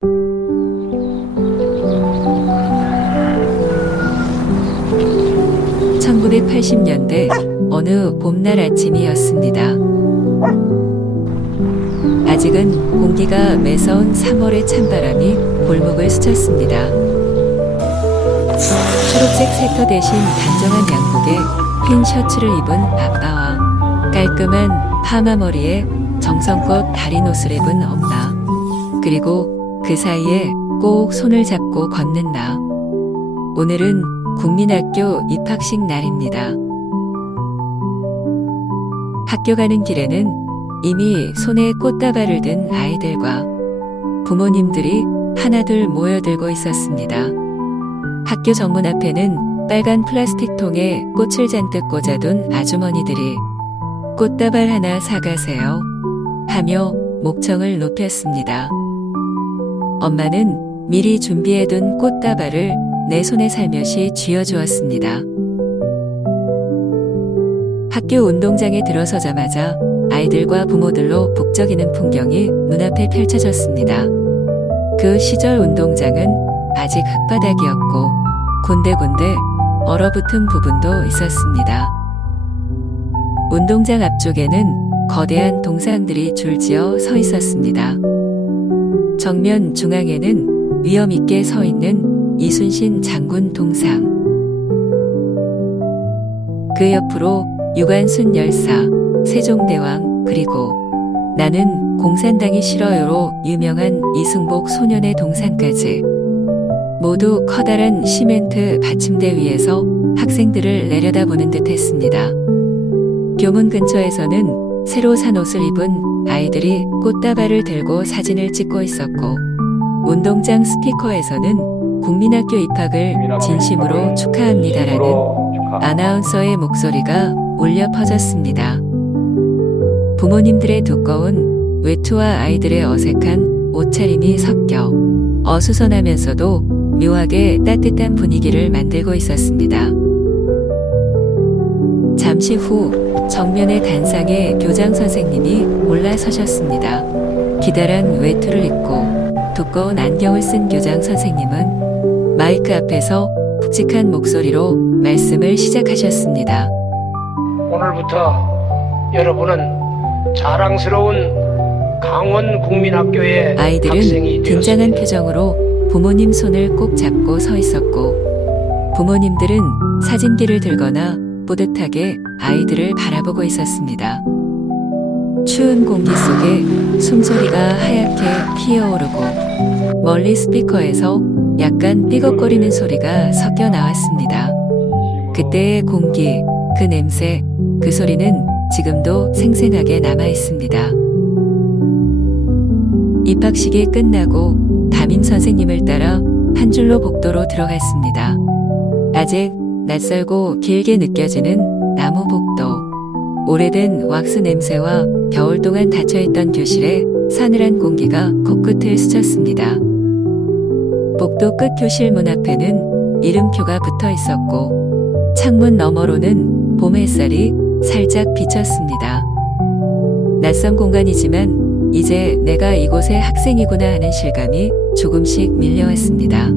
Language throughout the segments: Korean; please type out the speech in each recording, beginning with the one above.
(1980년대) 어느 봄날 아침이었습니다. 아직은 공기가 매서운 3월의 찬바람이 골목을 스쳤습니다. 초록색 세터 대신 단정한 양복에 흰 셔츠를 입은 아빠와 깔끔한 파마 머리에 정성껏 다린 옷을 입은 엄마, 그리고 그 사이에 꼭 손을 잡고 걷는 나. 오늘은 국민학교 입학식 날입니다. 학교 가는 길에는 이미 손에 꽃다발을 든 아이들과 부모님들이 하나둘 모여들고 있었습니다. 학교 정문 앞에는 빨간 플라스틱 통에 꽃을 잔뜩 꽂아둔 아주머니들이 꽃다발 하나 사가세요 하며 목청을 높였습니다. 엄마는 미리 준비해둔 꽃다발을 내 손에 살며시 쥐어주었습니다. 학교 운동장에 들어서자마자 아이들과 부모들로 북적이는 풍경이 눈앞에 펼쳐졌습니다. 그 시절 운동장은 아직 흙바닥이었고 군데군데 얼어붙은 부분도 있었습니다. 운동장 앞쪽에는 거대한 동상들이 줄지어 서 있었습니다. 정면 중앙에는 위엄 있게 서 있는 이순신 장군 동상. 그 옆으로 유관순 열사, 세종대왕, 그리고 나는 공산당이 싫어요로 유명한 이승복 소년의 동상까지 모두 커다란 시멘트 받침대 위에서 학생들을 내려다보는 듯 했습니다. 교문 근처에서는 새로 산 옷을 입은 아이들이 꽃다발을 들고 사진을 찍고 있었고, 운동장 스피커에서는 국민학교 입학을 진심으로 축하합니다라는 아나운서의 목소리가 울려 퍼졌습니다. 부모님들의 두꺼운 외투와 아이들의 어색한 옷차림이 섞여 어수선하면서도 묘하게 따뜻한 분위기를 만들고 있었습니다. 잠시 후 정면의 단상에 교장 선생님이 올라서셨습니다. 기다란 외투를 입고 두꺼운 안경을 쓴 교장 선생님은 마이크 앞에서 묵직한 목소리로 말씀을 시작하셨습니다. 오늘부터 여러분은 자랑스러운 강원국민학교의 아이들은 학생이 긴장한 되었습니다. 표정으로 부모님 손을 꼭 잡고 서 있었고, 부모님들은 사진기를 들거나 뿌듯하게 아이들을 바라보고 있었습니다. 추운 공기 속에 숨소리가 하얗게 피어오르고 멀리 스피커에서 약간 삐걱거리는 소리가 섞여 나왔습니다. 그때의 공기, 그 냄새, 그 소리는 지금도 생생하게 남아 있습니다. 입학식이 끝나고 담임 선생님을 따라 한 줄로 복도로 들어갔습니다. 아직 낯설고 길게 느껴지는 나무 복도. 오래된 왁스 냄새와 겨울 동안 닫혀있던 교실에 서늘한 공기가 코끝을 스쳤습니다. 복도 끝 교실 문 앞에는 이름표가 붙어 있었고, 창문 너머로는 봄 햇살이 살짝 비쳤습니다. 낯선 공간이지만 이제 내가 이곳의 학생이구나 하는 실감이 조금씩 밀려왔습니다.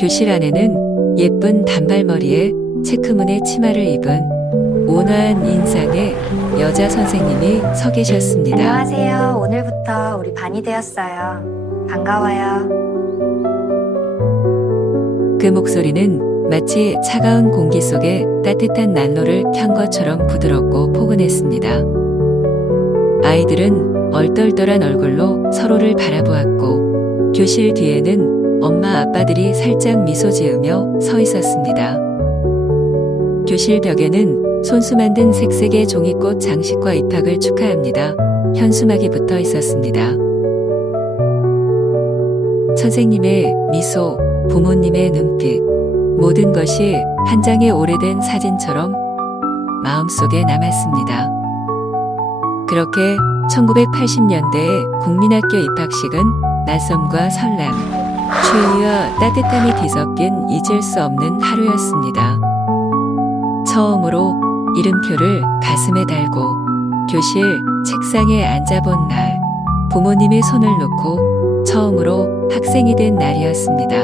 교실 안에는 예쁜 단발머리에 체크무늬 치마를 입은 온화한 인상의 여자 선생님이 서 계셨습니다. 안녕하세요. 오늘부터 우리 반이 되었어요. 반가워요. 그 목소리는 마치 차가운 공기 속에 따뜻한 난로를 켠 것처럼 부드럽고 포근했습니다. 아이들은 얼떨떨한 얼굴로 서로를 바라보았고, 교실 뒤에는 엄마 아빠들이 살짝 미소 지으며 서 있었습니다. 교실 벽에는 손수 만든 색색의 종이꽃 장식과 입학을 축하합니다 현수막이 붙어 있었습니다. 선생님의 미소, 부모님의 눈빛, 모든 것이 한 장의 오래된 사진처럼 마음속에 남았습니다. 그렇게 1980년대의 국민학교 입학식은 낯섦과 설렘, 추위와 따뜻함이 뒤섞인 잊을 수 없는 하루였습니다. 처음으로 이름표를 가슴에 달고 교실 책상에 앉아본 날, 부모님의 손을 놓고 처음으로 학생이 된 날이었습니다.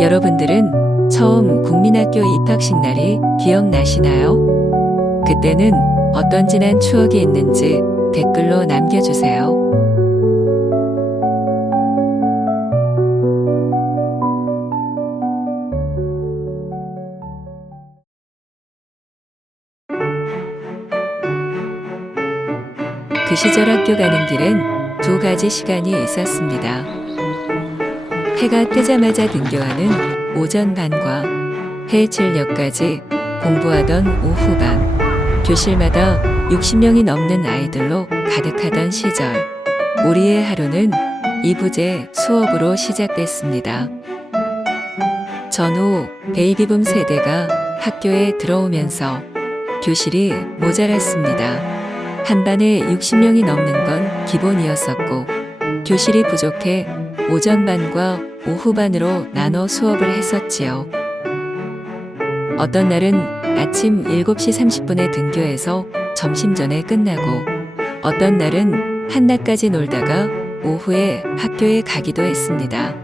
여러분들은 처음 국민학교 입학식 날이 기억나시나요? 그때는 어떤 진한 추억이 있는지 댓글로 남겨주세요. 그 시절 학교 가는 길엔 두 가지 시간이 있었습니다. 해가 뜨자마자 등교하는 오전 반과 해 질 역까지 공부하던 오후 반, 교실마다 60명이 넘는 아이들로 가득하던 시절, 우리의 하루는 이부제 수업으로 시작됐습니다. 전후 베이비붐 세대가 학교에 들어오면서 교실이 모자랐습니다. 한 반에 60명이 넘는 건 기본이었었고, 교실이 부족해 오전 반과 오후 반으로 나눠 수업을 했었지요. 어떤 날은 아침 7시 30분에 등교해서 점심 전에 끝나고, 어떤 날은 한낮까지 놀다가 오후에 학교에 가기도 했습니다.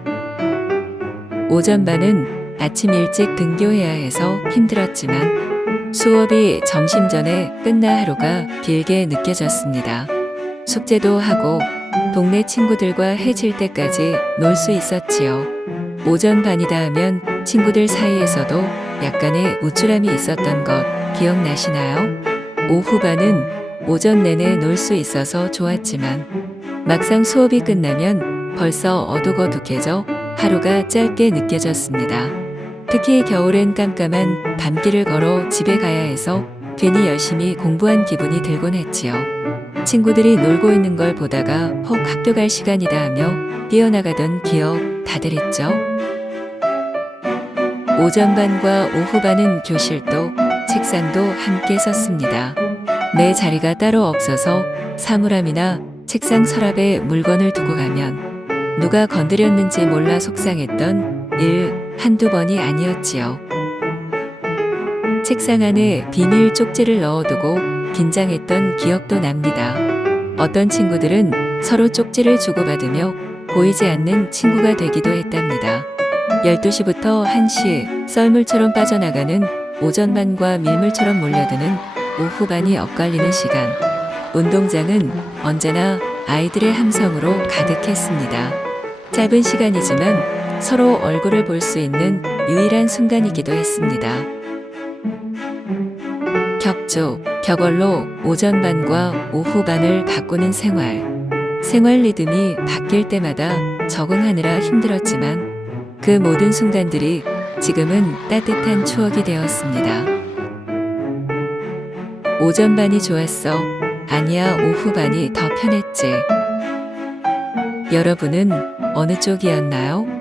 오전 반은 아침 일찍 등교해야 해서 힘들었지만 수업이 점심 전에 끝나 하루가 길게 느껴졌습니다. 숙제도 하고 동네 친구들과 해질 때까지 놀 수 있었지요. 오전 반이다 하면 친구들 사이에서도 약간의 우쭐함이 있었던 것 기억나시나요? 오후 반은 오전 내내 놀 수 있어서 좋았지만 막상 수업이 끝나면 벌써 어둑어둑해져 하루가 짧게 느껴졌습니다. 특히 겨울엔 깜깜한 밤길을 걸어 집에 가야 해서 괜히 열심히 공부한 기분이 들곤 했지요. 친구들이 놀고 있는 걸 보다가 혹 학교 갈 시간이다 하며 뛰어나가던 기억 다들 있죠? 오전 반과 오후 반은 교실도 책상도 함께 썼습니다. 내 자리가 따로 없어서 사물함이나 책상 서랍에 물건을 두고 가면 누가 건드렸는지 몰라 속상했던 일 한두 번이 아니었지요. 책상 안에 비닐 쪽지를 넣어두고 긴장했던 기억도 납니다. 어떤 친구들은 서로 쪽지를 주고받으며 보이지 않는 친구가 되기도 했답니다. 12시부터 1시 썰물처럼 빠져나가는 오전반과 밀물처럼 몰려드는 오후반이 엇갈리는 시간. 운동장은 언제나 아이들의 함성으로 가득했습니다. 짧은 시간이지만 서로 얼굴을 볼 수 있는 유일한 순간이기도 했습니다. 격조, 격월로 오전반과 오후반을 바꾸는 생활 리듬이 바뀔 때마다 적응하느라 힘들었지만 그 모든 순간들이 지금은 따뜻한 추억이 되었습니다. 오전반이 좋았어. 아니야, 오후반이 더 편했지. 여러분은 어느 쪽이었나요?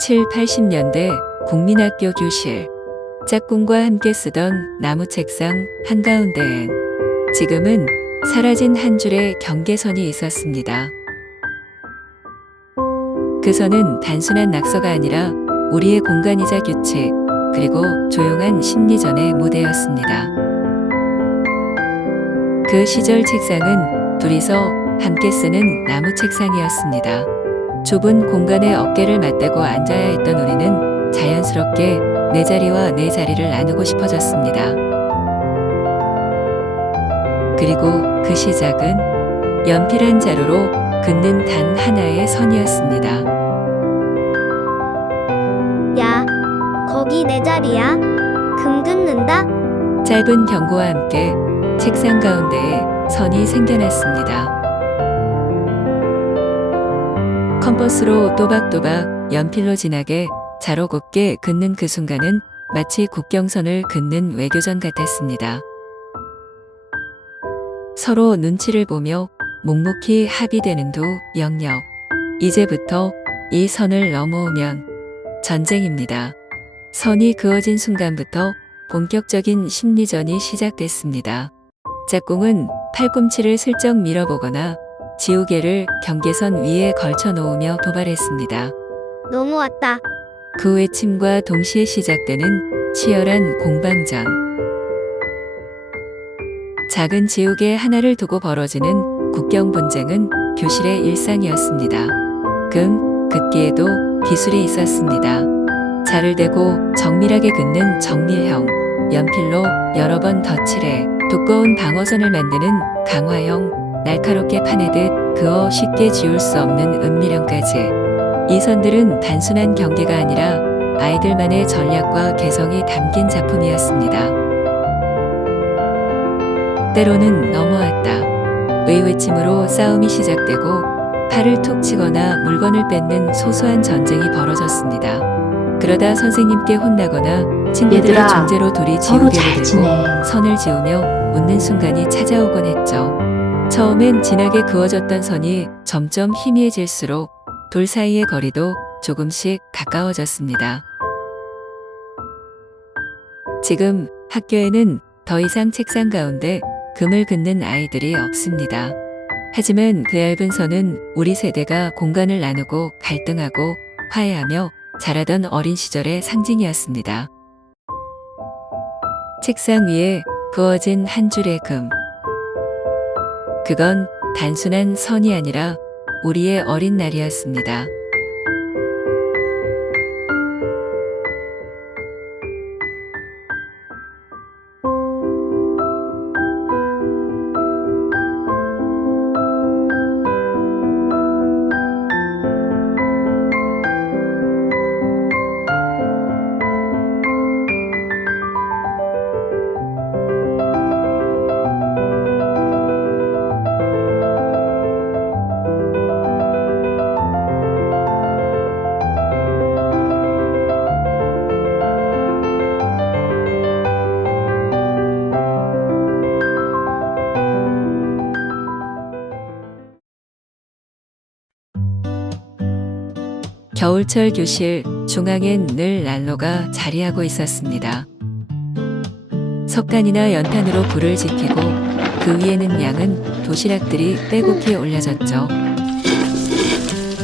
(7, 80년대) 국민학교 교실. 짝꿍과 함께 쓰던 나무 책상 한가운데엔 지금은 사라진 한 줄의 경계선이 있었습니다. 그 선은 단순한 낙서가 아니라 우리의 공간이자 규칙, 그리고 조용한 심리전의 무대였습니다. 그 시절 책상은 둘이서 함께 쓰는 나무 책상이었습니다. 좁은 공간에 어깨를 맞대고 앉아야 했던 우리는 자연스럽게 내 자리와 내 자리를 나누고 싶어졌습니다. 그리고 그 시작은 연필 한 자루로 긋는 단 하나의 선이었습니다. 야, 거기 내 자리야. 금 긋는다. 짧은 경고와 함께 책상 가운데에 선이 생겨났습니다. 컴퍼스로 또박또박 연필로 진하게 자로 곱게 긋는 그 순간은 마치 국경선을 긋는 외교전 같았습니다. 서로 눈치를 보며 묵묵히 합의되는 두 영역. 이제부터 이 선을 넘어오면 전쟁입니다. 선이 그어진 순간부터 본격적인 심리전이 시작됐습니다. 짝꿍은 팔꿈치를 슬쩍 밀어보거나 지우개를 경계선 위에 걸쳐 놓으며 도발했습니다. 너무왔다. 그 외침과 동시에 시작되는 치열한 공방전. 작은 지우개 하나를 두고 벌어지는 국경 분쟁은 교실의 일상이었습니다. 급기에도 기술이 있었습니다. 자를 대고 정밀하게 긋는 정밀형, 연필로 여러 번 덧칠해 두꺼운 방어선을 만드는 강화형, 날카롭게 파내듯 그어 쉽게 지울 수 없는 은밀형까지. 이 선들은 단순한 경계가 아니라 아이들만의 전략과 개성이 담긴 작품이었습니다. 때로는 넘어왔다. 의외침으로 싸움이 시작되고 팔을 툭 치거나 물건을 뺏는 소소한 전쟁이 벌어졌습니다. 그러다 선생님께 혼나거나 친구들의 얘들아, 중재로 둘이 서로 지우개를 잘 들고 지내. 선을 지우며 웃는 순간이 찾아오곤 했죠. 처음엔 진하게 그어졌던 선이 점점 희미해질수록 돌 사이의 거리도 조금씩 가까워졌습니다. 지금 학교에는 더 이상 책상 가운데 금을 긋는 아이들이 없습니다. 하지만 그 얇은 선은 우리 세대가 공간을 나누고 갈등하고 화해하며 자라던 어린 시절의 상징이었습니다. 책상 위에 그어진 한 줄의 금. 그건 단순한 선이 아니라 우리의 어린 날이었습니다. 겨울철 교실 중앙엔 늘 난로가 자리하고 있었습니다. 석탄이나 연탄으로 불을 지피고 그 위에는 양은 도시락들이 빼곡히 올려졌죠.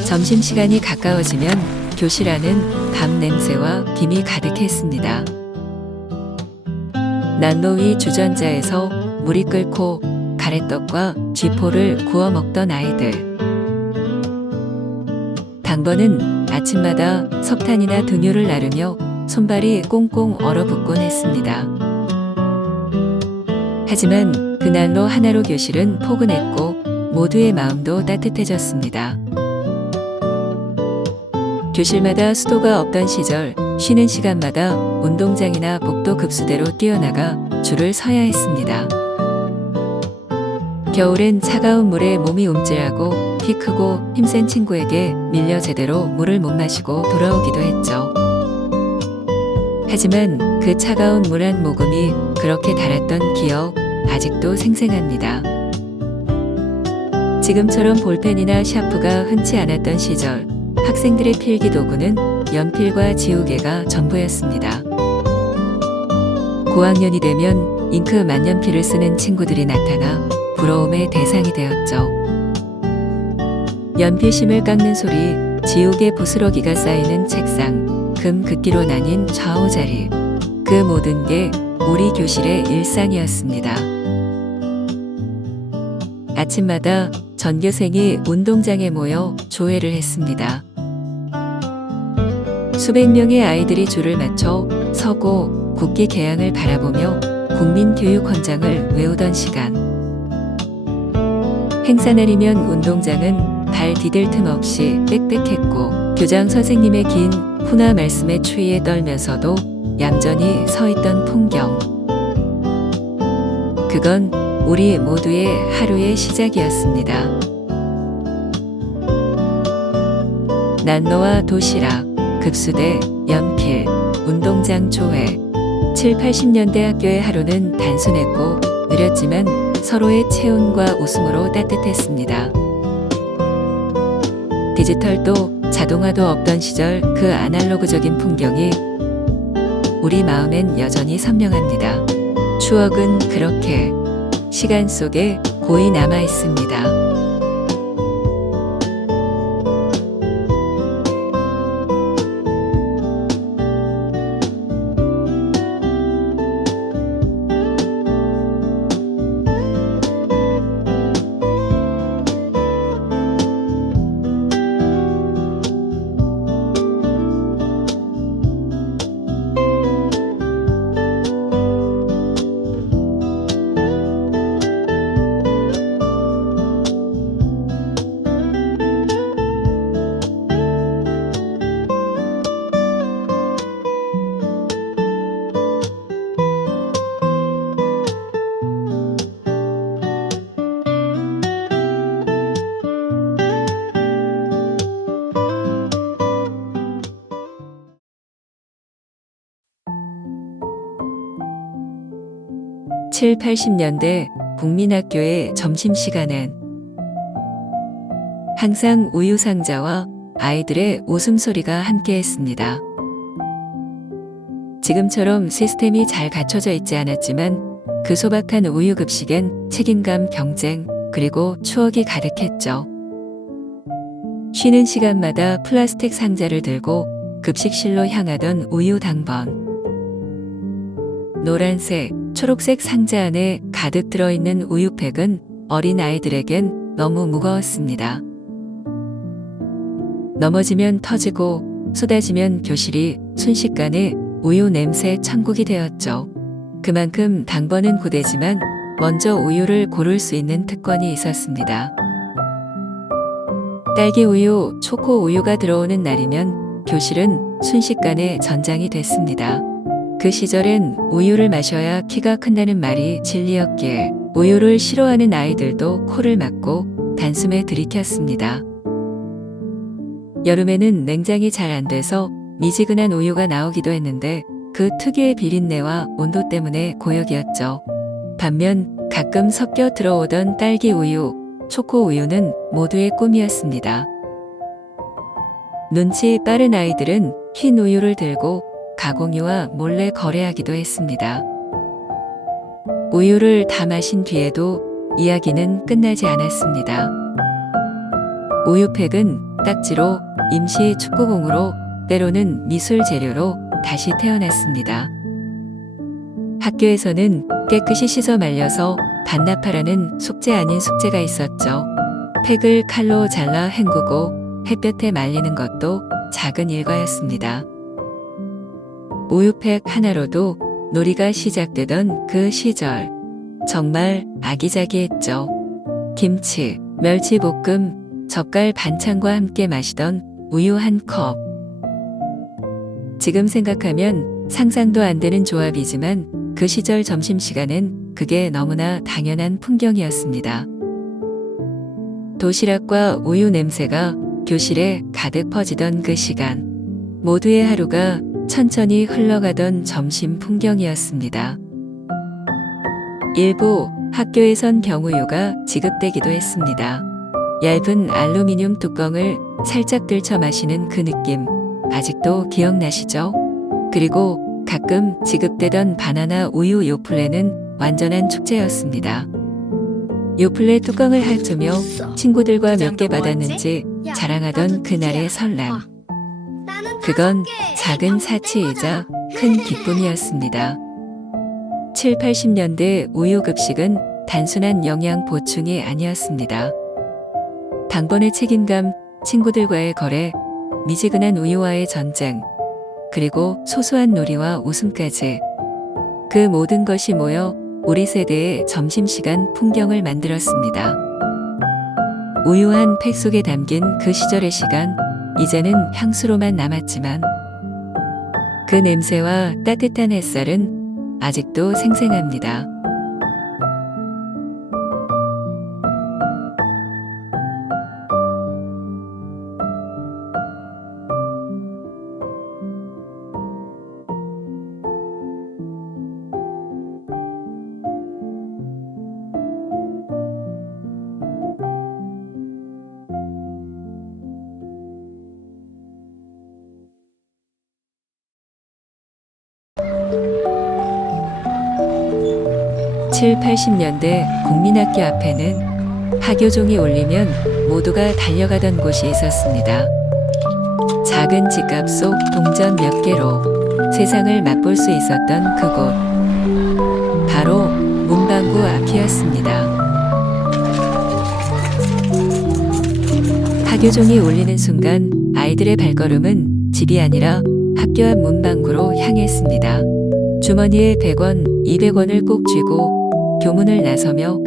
점심시간이 가까워지면 교실 안은 밥 냄새와 김이 가득했습니다. 난로 위 주전자에서 물이 끓고 가래떡과 쥐포를 구워 먹던 아이들. 당번은 아침마다 석탄이나 등유를 나르며 손발이 꽁꽁 얼어붙곤 했습니다. 하지만 그날로 하나로 교실은 포근했고 모두의 마음도 따뜻해졌습니다. 교실마다 수도가 없던 시절 쉬는 시간마다 운동장이나 복도 급수대로 뛰어나가 줄을 서야 했습니다. 겨울엔 차가운 물에 몸이 움찔하고 키 크고 힘센 친구에게 밀려 제대로 물을 못 마시고 돌아오기도 했죠. 하지만 그 차가운 물 한 모금이 그렇게 달았던 기억 아직도 생생합니다. 지금처럼 볼펜이나 샤프가 흔치 않았던 시절 학생들의 필기 도구는 연필과 지우개가 전부였습니다. 고학년이 되면 잉크 만년필을 쓰는 친구들이 나타나 부러움의 대상이 되었죠. 연필심을 깎는 소리, 지우개 부스러기가 쌓이는 책상, 금 긋기로 나뉜 좌우자리. 그 모든 게 우리 교실의 일상이었습니다. 아침마다 전교생이 운동장에 모여 조회를 했습니다. 수백 명의 아이들이 줄을 맞춰 서고 국기 개양을 바라보며 국민교육헌장을 외우던 시간. 행사날이면 운동장은 발 디딜 틈 없이 빽빽했고 교장 선생님의 긴 훈화 말씀에 추위에 떨면서도 얌전히 서 있던 풍경. 그건 우리 모두의 하루의 시작이었습니다. 난로와 도시락, 급수대, 연필, 운동장 조회. 7, 80년대 학교의 하루는 단순했고 느렸지만 서로의 체온과 웃음으로 따뜻했습니다. 디지털도 자동화도 없던 시절 그 아날로그적인 풍경이 우리 마음엔 여전히 선명합니다. 추억은 그렇게 시간 속에 고이 남아 있습니다. 7, 80년대 국민학교의 점심시간엔 항상 우유 상자와 아이들의 웃음소리가 함께했습니다. 지금처럼 시스템이 잘 갖춰져 있지 않았지만 그 소박한 우유 급식엔 책임감, 경쟁, 그리고 추억이 가득했죠. 쉬는 시간마다 플라스틱 상자를 들고 급식실로 향하던 우유 당번. 노란색, 초록색 상자 안에 가득 들어있는 우유팩은 어린 아이들에겐 너무 무거웠습니다. 넘어지면 터지고 쏟아지면 교실이 순식간에 우유 냄새 천국이 되었죠. 그만큼 당번은 고되지만 먼저 우유를 고를 수 있는 특권이 있었습니다. 딸기 우유, 초코 우유가 들어오는 날이면 교실은 순식간에 전장이 됐습니다. 그 시절엔 우유를 마셔야 키가 큰다는 말이 진리였기에 우유를 싫어하는 아이들도 코를 막고 단숨에 들이켰습니다. 여름에는 냉장이 잘 안 돼서 미지근한 우유가 나오기도 했는데 그 특유의 비린내와 온도 때문에 고역이었죠. 반면 가끔 섞여 들어오던 딸기 우유, 초코 우유는 모두의 꿈이었습니다. 눈치 빠른 아이들은 흰 우유를 들고 가공유와 몰래 거래하기도 했습니다. 우유를 다 마신 뒤에도 이야기는 끝나지 않았습니다. 우유팩은 딱지로, 임시 축구공으로, 때로는 미술 재료로 다시 태어났습니다. 학교에서는 깨끗이 씻어 말려서 반납하라는 숙제 아닌 숙제가 있었죠. 팩을 칼로 잘라 헹구고 햇볕에 말리는 것도 작은 일과였습니다. 우유팩 하나로도 놀이가 시작되던 그 시절, 정말 아기자기했죠. 김치, 멸치볶음, 젓갈 반찬과 함께 마시던 우유 한 컵. 지금 생각하면 상상도 안 되는 조합이지만 그 시절 점심시간은 그게 너무나 당연한 풍경이었습니다. 도시락과 우유 냄새가 교실에 가득 퍼지던 그 시간, 모두의 하루가 천천히 흘러가던 점심 풍경이었습니다. 일부 학교에선 경우유가 지급되기도 했습니다. 얇은 알루미늄 뚜껑을 살짝 들쳐 마시는 그 느낌, 아직도 기억나시죠? 그리고 가끔 지급되던 바나나 우유 요플레는 완전한 축제였습니다. 요플레 뚜껑을 핥으며 친구들과 몇 개 받았는지 자랑하던 그날의 설렘. 그건 작은 사치이자 큰 기쁨이었습니다. 7, 80년대 우유 급식은 단순한 영양 보충이 아니었습니다. 당번의 책임감, 친구들과의 거래, 미지근한 우유와의 전쟁, 그리고 소소한 놀이와 웃음까지 그 모든 것이 모여 우리 세대의 점심시간 풍경을 만들었습니다. 우유 한 팩 속에 담긴 그 시절의 시간, 이제는 향수로만 남았지만 그 냄새와 따뜻한 햇살은 아직도 생생합니다. 7, 80년대 국민학교 앞에는 학교종이 울리면 모두가 달려가던 곳이 있었습니다. 작은 집값 속 동전 몇 개로 세상을 맛볼 수 있었던 그곳. 바로 문방구 앞이었습니다. 학교종이 울리는 순간 아이들의 발걸음은 집이 아니라 학교 앞 문방구로 향했습니다. 주머니에 100원, 200원을 꼭 쥐고 교문을 나서며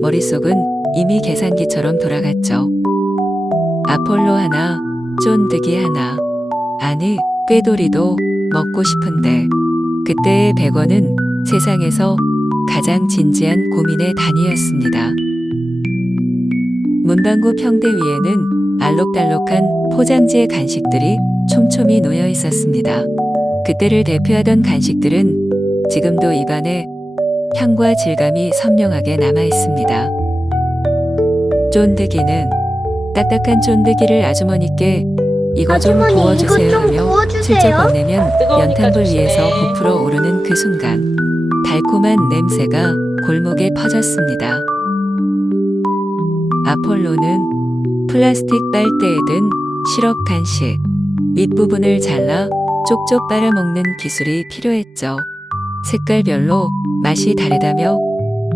머릿속은 이미 계산기처럼 돌아갔죠. 아폴로 하나, 쫀득이 하나, 아니 꾀돌이도 먹고 싶은데 그때의 100원은 세상에서 가장 진지한 고민의 단위였습니다. 문방구 평대 위에는 알록달록한 포장지의 간식들이 촘촘히 놓여 있었습니다. 그때를 대표하던 간식들은 지금도 입안에 향과 질감이 선명하게 남아 있습니다. 쫀득이는 딱딱한 쫀득이를 아주머니께 이거 좀 아주머니, 구워주세요 이거 좀 하며 구워주세요. 슬쩍 건네면 뜨거우니까 연탄불 조심해. 위에서 부풀어 오르는 그 순간 달콤한 냄새가 골목에 퍼졌습니다. 아폴로는 플라스틱 빨대에 든 시럽 간식 윗부분을 잘라 쪽쪽 빨아먹는 기술이 필요했죠. 색깔별로 맛이 다르다며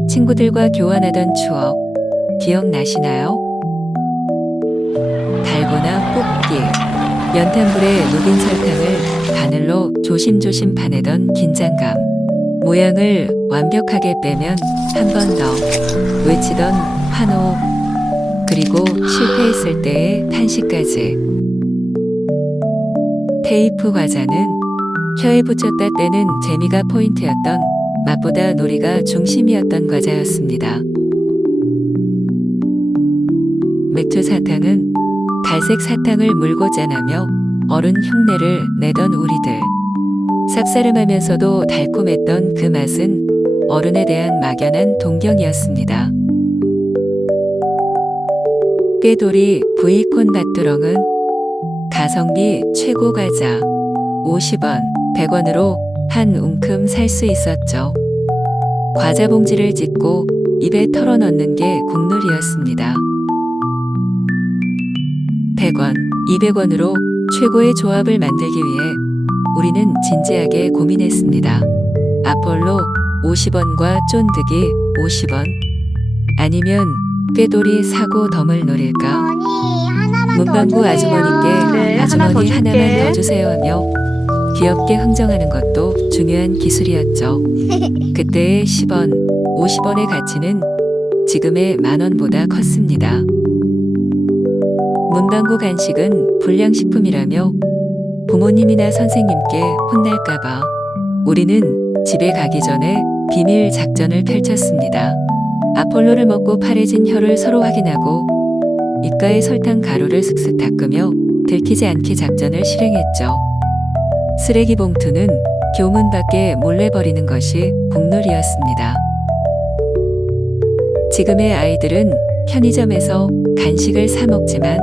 친구들과 교환하던 추억 기억나시나요? 달고나 뽑기, 연탄불에 녹인 설탕을 바늘로 조심조심 파내던 긴장감, 모양을 완벽하게 빼면 한 번 더 외치던 환호, 그리고 실패했을 때의 탄식까지. 테이프 과자는 혀에 붙였다 떼는 재미가 포인트였던 맛보다 놀이가 중심이었던 과자였습니다. 맥주 사탕은 갈색 사탕을 물고 짠하며 어른 흉내를 내던 우리들. 쌉싸름하면서도 달콤했던 그 맛은 어른에 대한 막연한 동경이었습니다. 꾀돌이 V콘 밭두렁은 가성비 최고 과자 50원, 100원으로 한 움큼 살 수 있었죠. 과자 봉지를 찢고 입에 털어 넣는 게 국룰이었습니다. 100원, 200원으로 최고의 조합을 만들기 위해 우리는 진지하게 고민했습니다. 아폴로 50원과 쫀득이 50원. 아니면 꾀돌이 사고 덤을 노릴까? 아니, 하나만 더 문방구 주세요. 아주머니께 네, 하나 아주머니 더 하나만 줄게. 더 주세요 하며 귀엽게 흥정하는 것도 중요한 기술이었죠. 그때의 10원, 50원의 가치는 지금의 만원보다 컸습니다. 문방구 간식은 불량식품이라며 부모님이나 선생님께 혼날까봐 우리는 집에 가기 전에 비밀 작전을 펼쳤습니다. 아폴로를 먹고 파래진 혀를 서로 확인하고 입가에 설탕 가루를 슥슥 닦으며 들키지 않게 작전을 실행했죠. 쓰레기 봉투는 교문 밖에 몰래 버리는 것이 국룰이었습니다. 지금의 아이들은 편의점에서 간식을 사 먹지만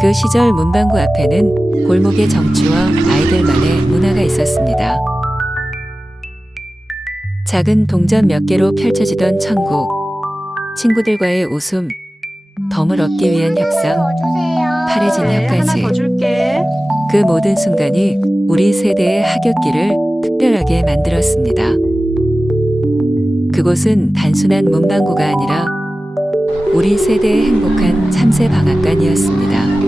그 시절 문방구 앞에는 골목의 정취와 아이들만의 문화가 있었습니다. 작은 동전 몇 개로 펼쳐지던 천국, 친구들과의 웃음, 덤을 얻기 위한 협상, 파래진 네, 하나 혀까지. 더 줄게. 그 모든 순간이 우리 세대의 하굣길을 특별하게 만들었습니다. 그곳은 단순한 문방구가 아니라 우리 세대의 행복한 참새 방앗간이었습니다.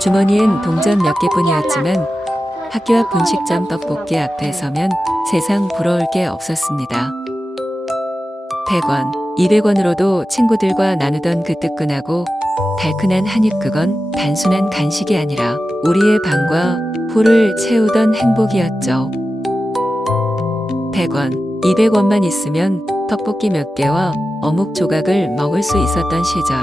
주머니엔 동전 몇 개뿐이었지만 학교 앞 분식점 떡볶이 앞에 서면 세상 부러울 게 없었습니다. 100원, 200원으로도 친구들과 나누던 그 뜨끈하고 달큰한 한 입 그건 단순한 간식이 아니라 우리의 방과 후를 채우던 행복이었죠. 100원, 200원만 있으면 떡볶이 몇 개와 어묵 조각을 먹을 수 있었던 시절.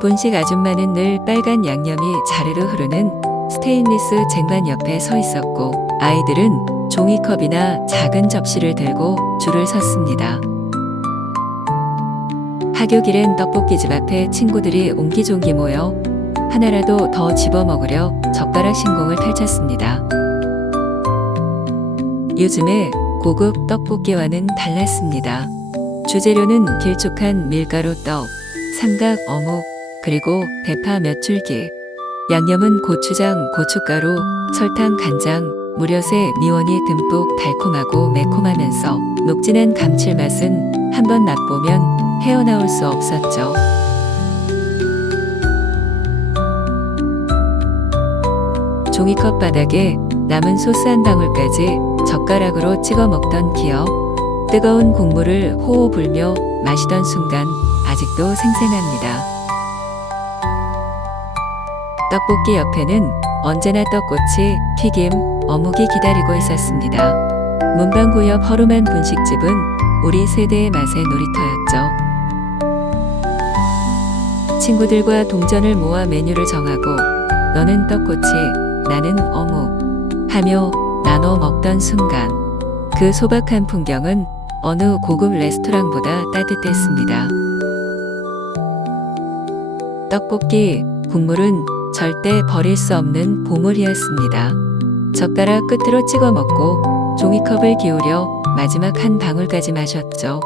분식 아줌마는 늘 빨간 양념이 자르르 흐르는 스테인리스 쟁반 옆에 서 있었고 아이들은 종이컵이나 작은 접시를 들고 줄을 섰습니다. 학교 길엔 떡볶이집 앞에 친구들이 옹기종기 모여 하나라도 더 집어먹으려 젓가락 신공을 펼쳤습니다. 요즘의 고급 떡볶이와는 달랐습니다. 주재료는 길쭉한 밀가루 떡, 삼각 어묵, 그리고 대파 몇 줄기. 양념은 고추장, 고춧가루, 설탕, 간장, 무려새 미원이 듬뿍 달콤하고 매콤하면서 녹진한 감칠맛은 한번 맛보면 헤어나올 수 없었죠. 종이컵 바닥에 남은 소스 한 방울까지 젓가락으로 찍어 먹던 기억. 뜨거운 국물을 호호 불며 마시던 순간 아직도 생생합니다. 떡볶이 옆에는 언제나 떡꼬치, 튀김, 어묵이 기다리고 있었습니다. 문방구 옆 허름한 분식집은 우리 세대의 맛의 놀이터였죠. 친구들과 동전을 모아 메뉴를 정하고 너는 떡꼬치, 나는 어묵 하며 나눠 먹던 순간 그 소박한 풍경은 어느 고급 레스토랑보다 따뜻했습니다. 떡볶이 국물은 절대 버릴 수 없는 보물이었습니다. 젓가락 끝으로 찍어 먹고 종이컵을 기울여 마지막 한 방울까지 마셨죠.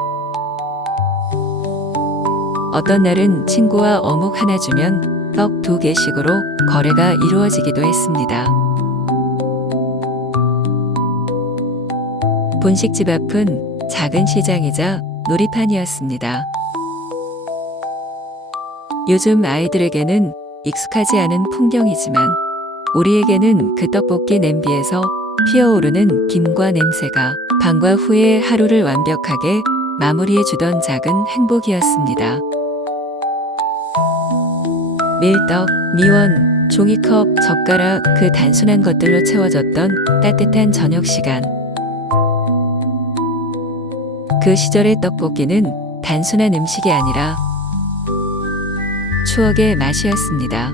어떤 날은 친구와 어묵 하나 주면 떡 2개씩으로 거래가 이루어지기도 했습니다. 분식집 앞은 작은 시장이자 놀이판이었습니다. 요즘 아이들에게는 익숙하지 않은 풍경이지만 우리에게는 그 떡볶이 냄비에서 피어오르는 김과 냄새가 방과 후의 하루를 완벽하게 마무리해주던 작은 행복이었습니다. 밀떡, 미원, 종이컵, 젓가락 그 단순한 것들로 채워졌던 따뜻한 저녁 시간. 그 시절의 떡볶이는 단순한 음식이 아니라 추억의 맛이었습니다.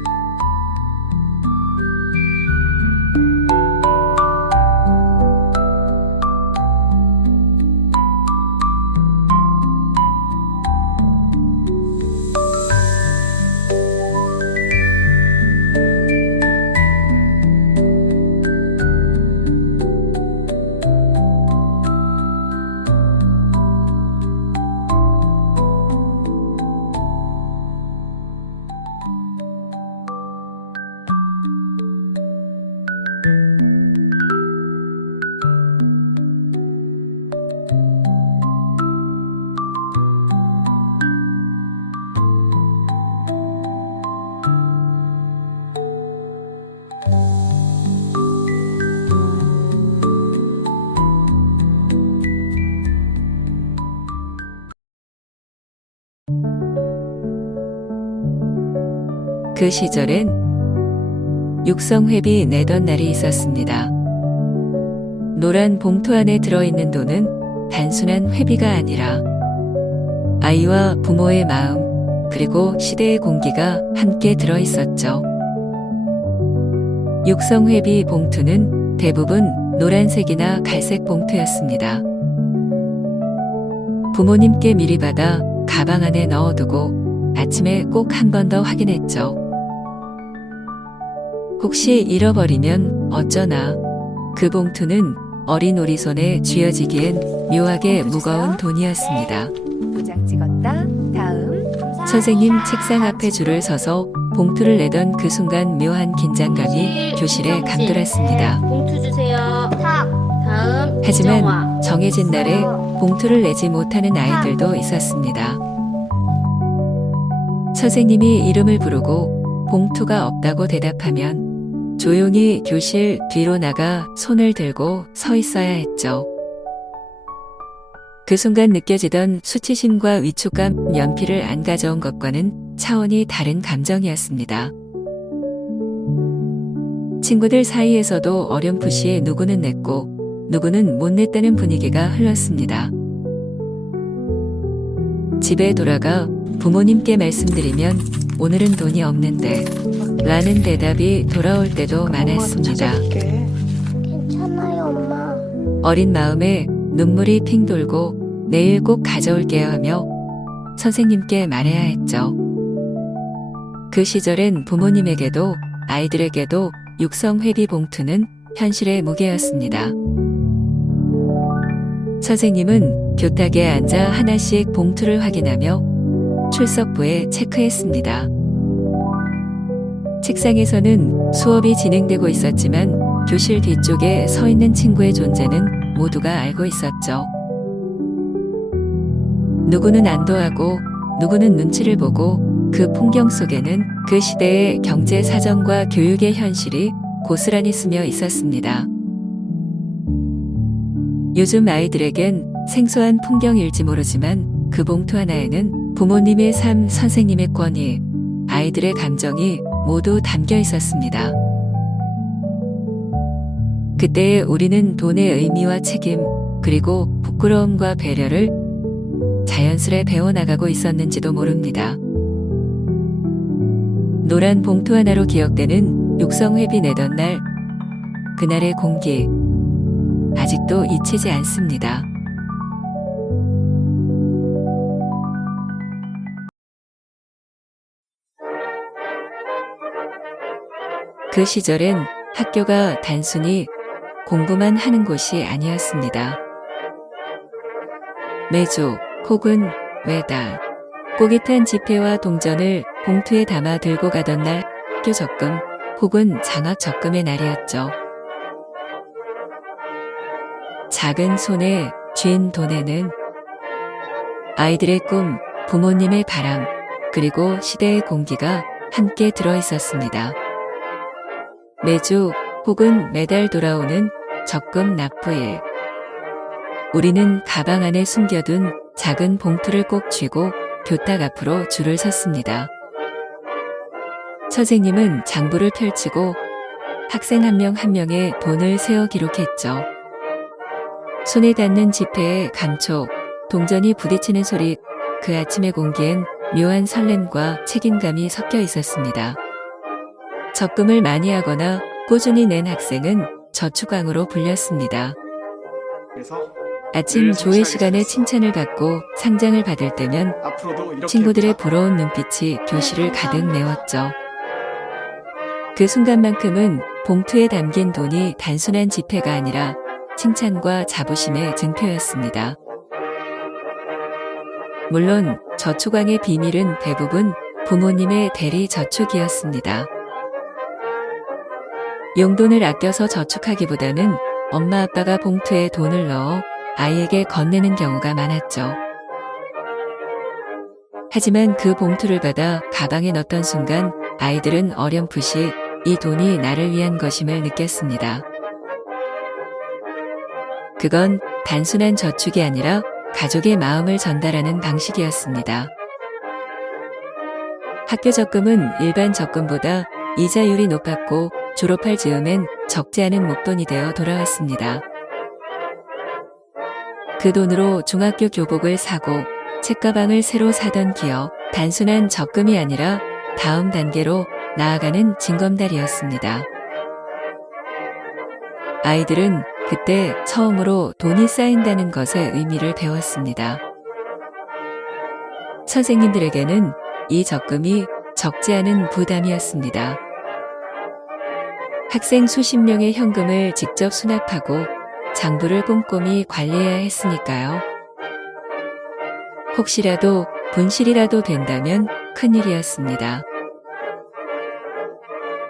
그 시절엔 육성회비 내던 날이 있었습니다. 노란 봉투 안에 들어있는 돈은 단순한 회비가 아니라 아이와 부모의 마음 그리고 시대의 공기가 함께 들어있었죠. 육성회비 봉투는 대부분 노란색이나 갈색 봉투였습니다. 부모님께 미리 받아 가방 안에 넣어두고 아침에 꼭 한 번 더 확인했죠. 혹시 잃어버리면 어쩌나. 그 봉투는 어린 우리 손에 쥐어지기엔 묘하게 무거운 돈이었습니다. 도장 찍었다. 다음. 선생님 책상 앞에 줄을 서서 봉투를 내던 그 순간 묘한 긴장감이 교실에 감돌았습니다. 봉투 주세요. 다음. 하지만 이정화. 정해진 날에 봉투를 내지 못하는 아이들도 있었습니다. 선생님이 이름을 부르고 봉투가 없다고 대답하면 조용히 교실 뒤로 나가 손을 들고 서 있어야 했죠. 그 순간 느껴지던 수치심과 위축감, 연필을 안 가져온 것과는 차원이 다른 감정이었습니다. 친구들 사이에서도 어렴풋이 누구는 냈고 누구는 못 냈다는 분위기가 흘렀습니다. 집에 돌아가 부모님께 말씀드리면 오늘은 돈이 없는데 라는 대답이 돌아올 때도 많았습니다. 괜찮아요, 엄마. 어린 마음에 눈물이 핑 돌고 내일 꼭 가져올게요 하며 선생님께 말해야 했죠. 그 시절엔 부모님에게도 아이들에게도 육성회비 봉투는 현실의 무게였습니다. 선생님은 교탁에 앉아 하나씩 봉투를 확인하며 출석부에 체크했습니다. 책상에서는 수업이 진행되고 있었지만 교실 뒤쪽에 서 있는 친구의 존재는 모두가 알고 있었죠. 누구는 안도하고 누구는 눈치를 보고 그 풍경 속에는 그 시대의 경제 사정과 교육의 현실이 고스란히 스며 있었습니다. 요즘 아이들에겐 생소한 풍경일지 모르지만 그 봉투 하나에는 부모님의 삶, 선생님의 권위, 아이들의 감정이 모두 담겨 있었습니다. 그때의 우리는 돈의 의미와 책임, 그리고 부끄러움과 배려를 자연스레 배워나가고 있었는지도 모릅니다. 노란 봉투 하나로 기억되는 육성회비 내던 날, 그날의 공기, 아직도 잊히지 않습니다. 그 시절엔 학교가 단순히 공부만 하는 곳이 아니었습니다. 매주 혹은 매달 꼬깃한 지폐와 동전을 봉투에 담아 들고 가던 날 학교 적금 혹은 장학 적금의 날이었죠. 작은 손에 쥔 돈에는 아이들의 꿈, 부모님의 바람, 그리고 시대의 공기가 함께 들어 있었습니다. 매주 혹은 매달 돌아오는 적금 납부일. 우리는 가방 안에 숨겨둔 작은 봉투를 꼭 쥐고 교탁 앞으로 줄을 섰습니다. 선생님은 장부를 펼치고 학생 한 명 한 명의 돈을 세어 기록했죠. 손에 닿는 지폐의 감촉, 동전이 부딪히는 소리, 그 아침의 공기엔 묘한 설렘과 책임감이 섞여 있었습니다. 적금을 많이 하거나 꾸준히 낸 학생은 저축왕으로 불렸습니다. 아침 조회 시간에 칭찬을 받고 상장을 받을 때면 친구들의 부러운 눈빛이 교실을 가득 메웠죠. 그 순간만큼은 봉투에 담긴 돈이 단순한 지폐가 아니라 칭찬과 자부심의 증표였습니다. 물론 저축왕의 비밀은 대부분 부모님의 대리 저축이었습니다. 용돈을 아껴서 저축하기보다는 엄마 아빠가 봉투에 돈을 넣어 아이에게 건네는 경우가 많았죠. 하지만 그 봉투를 받아 가방에 넣던 순간 아이들은 어렴풋이 이 돈이 나를 위한 것임을 느꼈습니다. 그건 단순한 저축이 아니라 가족의 마음을 전달하는 방식이었습니다. 학교 적금은 일반 적금보다 이자율이 높았고 졸업할 즈음엔 적지 않은 목돈이 되어 돌아왔습니다. 그 돈으로 중학교 교복을 사고 책가방을 새로 사던 기억, 단순한 적금이 아니라 다음 단계로 나아가는 징검다리였습니다. 아이들은 그때 처음으로 돈이 쌓인다는 것의 의미를 배웠습니다. 선생님들에게는 이 적금이 적지 않은 부담이었습니다. 학생 수십 명의 현금을 직접 수납하고 장부를 꼼꼼히 관리해야 했으니까요. 혹시라도 분실이라도 된다면 큰일이었습니다.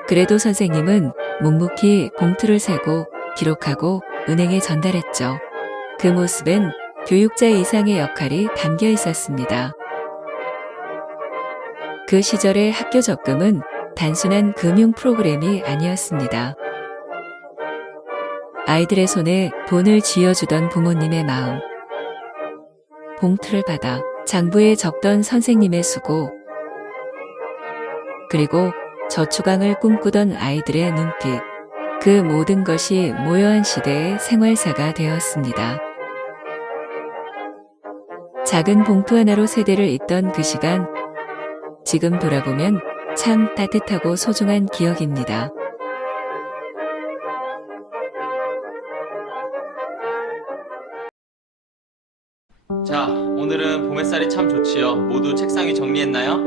그래도 선생님은 묵묵히 봉투를 세고 기록하고 은행에 전달했죠. 그 모습엔 교육자 이상의 역할이 담겨 있었습니다. 그 시절의 학교 적금은 단순한 금융 프로그램이 아니었습니다. 아이들의 손에 돈을 쥐어주던 부모님의 마음, 봉투를 받아 장부에 적던 선생님의 수고, 그리고 저축왕을 꿈꾸던 아이들의 눈빛, 그 모든 것이 모여한 시대의 생활사가 되었습니다. 작은 봉투 하나로 세대를 잇던 그 시간, 지금 돌아보면 참 따뜻하고 소중한 기억입니다. 자, 오늘은 봄 햇살이 참 좋지요. 모두 책상 위 정리했나요?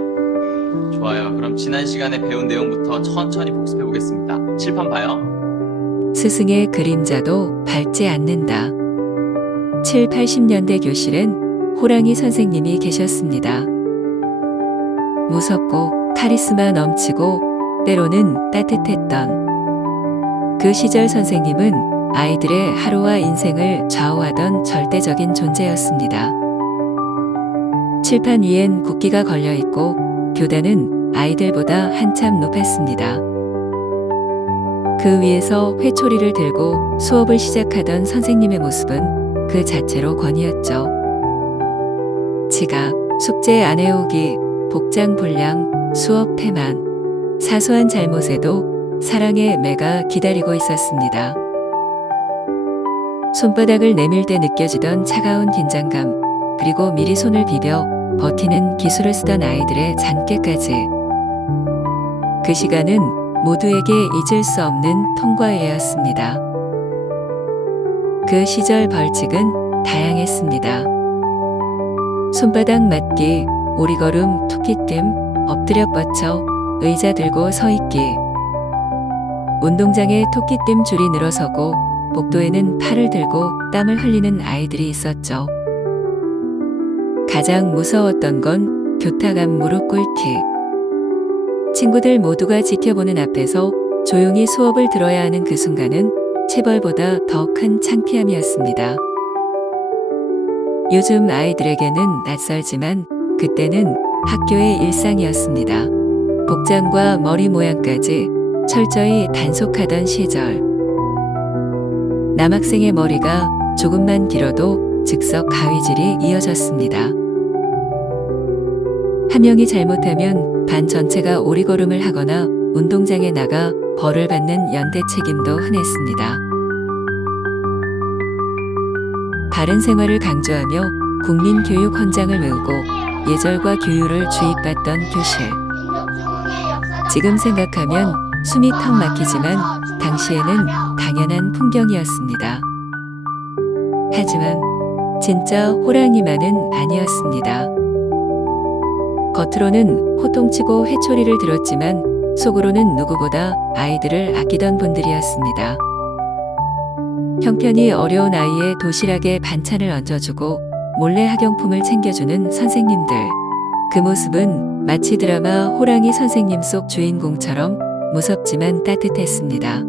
좋아요. 그럼 지난 시간에 배운 내용부터 천천히 복습해 보겠습니다. 칠판 봐요. 스승의 그림자도 밟지 않는다. 7, 80년대 교실엔 호랑이 선생님이 계셨습니다. 무섭고 카리스마 넘치고 때로는 따뜻했던 그 시절 선생님은 아이들의 하루와 인생을 좌우하던 절대적인 존재였습니다. 칠판 위엔 국기가 걸려 있고 교단은 아이들보다 한참 높았습니다. 그 위에서 회초리를 들고 수업을 시작하던 선생님의 모습은 그 자체로 권위였죠. 지각, 숙제 안 해오기, 복장 불량, 수업 패만, 사소한 잘못에도 사랑의 매가 기다리고 있었습니다. 손바닥을 내밀 때 느껴지던 차가운 긴장감, 그리고 미리 손을 비벼 버티는 기술을 쓰던 아이들의 잔꾀까지. 그 시간은 모두에게 잊을 수 없는 통과회였습니다. 그 시절 벌칙은 다양했습니다. 손바닥 맞기, 오리걸음, 토끼뜸, 엎드려 뻗쳐, 의자 들고 서 있기. 운동장에 토끼뜸 줄이 늘어서고 복도에는 팔을 들고 땀을 흘리는 아이들이 있었죠. 가장 무서웠던 건 교탁 앞 무릎 꿇기. 친구들 모두가 지켜보는 앞에서 조용히 수업을 들어야 하는 그 순간은 체벌보다 더 큰 창피함이었습니다. 요즘 아이들에게는 낯설지만 그때는 학교의 일상이었습니다. 복장과 머리 모양까지 철저히 단속하던 시절. 남학생의 머리가 조금만 길어도 즉석 가위질이 이어졌습니다. 한 명이 잘못하면 반 전체가 오리걸음을 하거나 운동장에 나가 벌을 받는 연대 책임도 흔했습니다. 바른 생활을 강조하며 국민교육 헌장을 외우고 예절과 규율을 주입받던 교실. 지금 생각하면 숨이 턱 막히지만 당시에는 당연한 풍경이었습니다. 하지만 진짜 호랑이만은 아니었습니다. 겉으로는 호통치고 회초리를 들었지만 속으로는 누구보다 아이들을 아끼던 분들이었습니다. 형편이 어려운 아이의 도시락에 반찬을 얹어주고 몰래 학용품을 챙겨주는 선생님들. 그 모습은 마치 드라마 호랑이 선생님 속 주인공처럼 무섭지만 따뜻했습니다.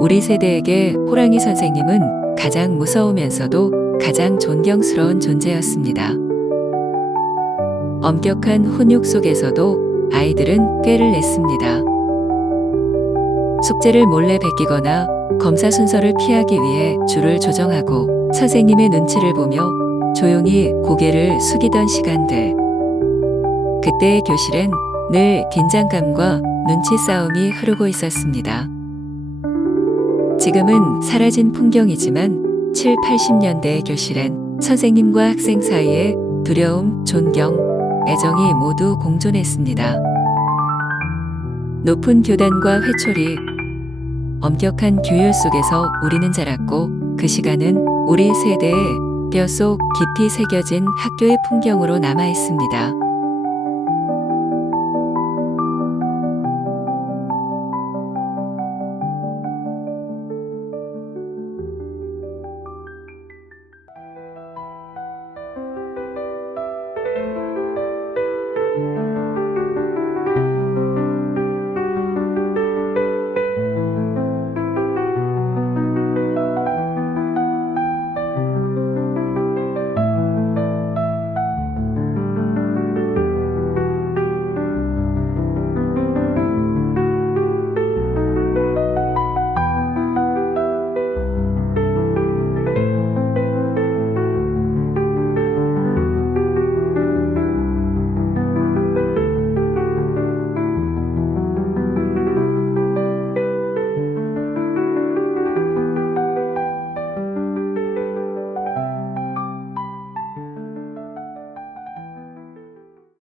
우리 세대에게 호랑이 선생님은 가장 무서우면서도 가장 존경스러운 존재였습니다. 엄격한 훈육 속에서도 아이들은 꾀를 냈습니다. 숙제를 몰래 베끼거나 검사 순서를 피하기 위해 줄을 조정하고 선생님의 눈치를 보며 조용히 고개를 숙이던 시간들. 그때의 교실엔 늘 긴장감과 눈치 싸움이 흐르고 있었습니다. 지금은 사라진 풍경이지만 7, 80년대의 교실엔 선생님과 학생 사이에 두려움, 존경, 애정이 모두 공존했습니다. 높은 교단과 회초리, 엄격한 규율 속에서 우리는 자랐고 그 시간은 우리 세대의 뼈속 깊이 새겨진 학교의 풍경으로 남아 있습니다.